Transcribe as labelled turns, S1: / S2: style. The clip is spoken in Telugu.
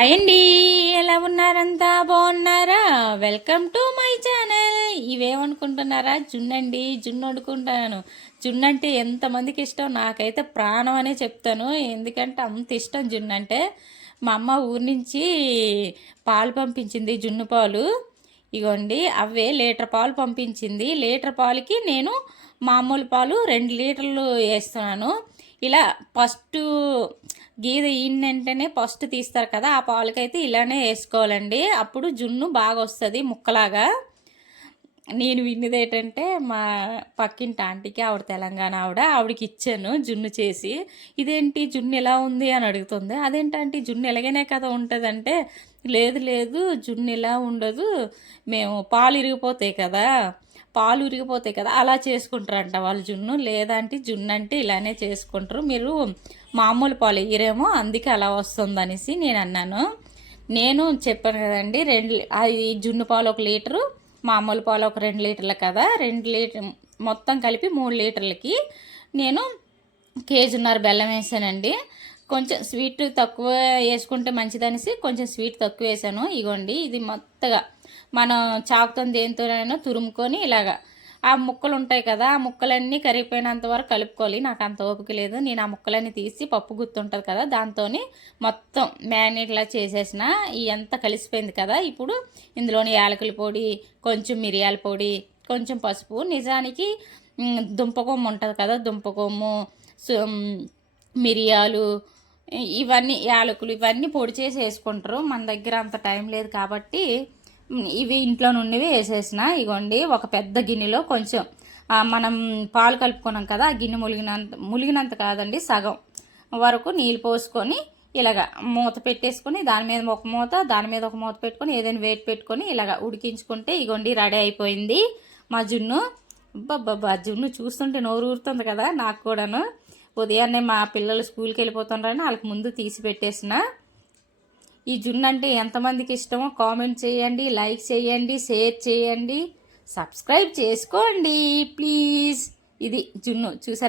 S1: అయ్యండి ఎలా ఉన్నారంతా? బాగున్నారా? వెల్కమ్ టు మై ఛానల్ ఇవేమనుకుంటున్నారా జున్నండి జున్ను వండుకుంటాను. జున్ను అంటే ఎంతమందికి ఇష్టం? నాకైతే ప్రాణం అనే చెప్తాను. ఎందుకంటే అంత ఇష్టం జున్ను అంటే. మా అమ్మ ఊరి నుంచి పాలు పంపించింది జున్ను పాలు. ఇగోండి అవే లీటర్ పాలు పంపించింది. లీటర్ పాలకి నేను మామూలు పాలు రెండు లీటర్లు వేస్తున్నాను. ఇలా ఫస్ట్ గీద వెంటనే ఫస్ట్ తీస్తారు కదా ఆ పాలకైతే ఇలానే వేసుకోవాలండి. అప్పుడు జున్ను బాగా వస్తుంది ముక్కలాగా. నేను విన్నది ఏంటంటే మా పక్కింటి ఆంటీకి ఆవిడ తెలంగాణ ఆవిడ ఆవిడకి ఇచ్చాను జున్ను చేసి. ఇదేంటి జున్ను ఎలా ఉంది అని అడుగుతుంది. అదేంటంటే జున్ను ఎలాగనే కదా ఉంటుందంటే లేదు లేదు జున్ను ఇలా ఉండదు మేము పాలు ఇరిగిపోతాయి కదా పాలు ఉరిగిపోతాయి కదా అలా చేసుకుంటారంట వాళ్ళు జున్ను. లేదంటే జున్ను అంటే ఇలానే చేసుకుంటారు. మీరు మామూలు పాలు ఇరేమో అందుకే అలా వస్తుంది అనేసి నేను అన్నాను. నేను చెప్పాను కదండి రెండు అది జున్ను పాలు ఒక లీటరు మామూలు పాలు ఒక రెండు లీటర్లు కదా రెండు లీటర్ మొత్తం కలిపి మూడు లీటర్లకి నేను కేజీన్నర బెల్లం వేసానండి. కొంచెం స్వీట్ తక్కువ వేసుకుంటే మంచిదనేసి కొంచెం స్వీట్ తక్కువ వేసాను. ఇగోండి ఇది మొత్తగా మనం చాకుతో దేనితోనైనా తురుముకొని ఇలాగా. ఆ ముక్కలు ఉంటాయి కదా ఆ ముక్కలన్నీ కరిగిపోయినంత వరకు కలుపుకోవాలి. నాకు అంత ఓపిక లేదు. నేను ఆ ముక్కలన్నీ తీసి పప్పు గుర్తుంటుంది కదా దాంతో మొత్తం మ్యారినేట్లా చేసేసిన. ఎంత కలిసిపోయింది కదా ఇప్పుడు ఇందులోని యాలకుల పొడి కొంచెం మిరియాల పొడి కొంచెం పసుపు. నిజానికి దుంపకొమ్ము ఉంటుంది కదా దుంపకొమ్ము మిరియాలు ఇవన్నీ యాలకులు ఇవన్నీ పొడి చేసి వేసుకుంటారు. మన దగ్గర అంత టైం లేదు కాబట్టి ఇవి ఇంట్లో నుండివి వేసేసిన. ఇగోండి ఒక పెద్ద గిన్నెలో కొంచెం మనం పాలు కలుపుకున్నాం కదా ఆ గిన్నె ములిగినంత ములిగినంత కాదండి సగం వరకు నీళ్ళు పోసుకొని ఇలాగ మూత పెట్టేసుకొని దాని మీద ఒక మూత దాని మీద ఒక మూత పెట్టుకొని ఏదైనా వేట్ పెట్టుకొని ఇలాగ ఉడికించుకుంటే ఇగోండి రెడీ అయిపోయింది. మా జున్ను బాబ్బా జున్ను చూస్తుంటే నోరు ఊరుతుంది కదా నాకు కూడాను. ఉదయాన్నే మా పిల్లలు స్కూల్కి వెళ్ళిపోతుండ్రని వాళ్ళకి ముందు తీసి పెట్టేసిన. ఈ జున్ను అంటే ఎంతమందికి ఇష్టమో కామెంట్ చేయండి లైక్ చేయండి షేర్ చేయండి సబ్స్క్రైబ్ చేసుకోండి ప్లీజ్. ఇది జున్ను. చూసారు?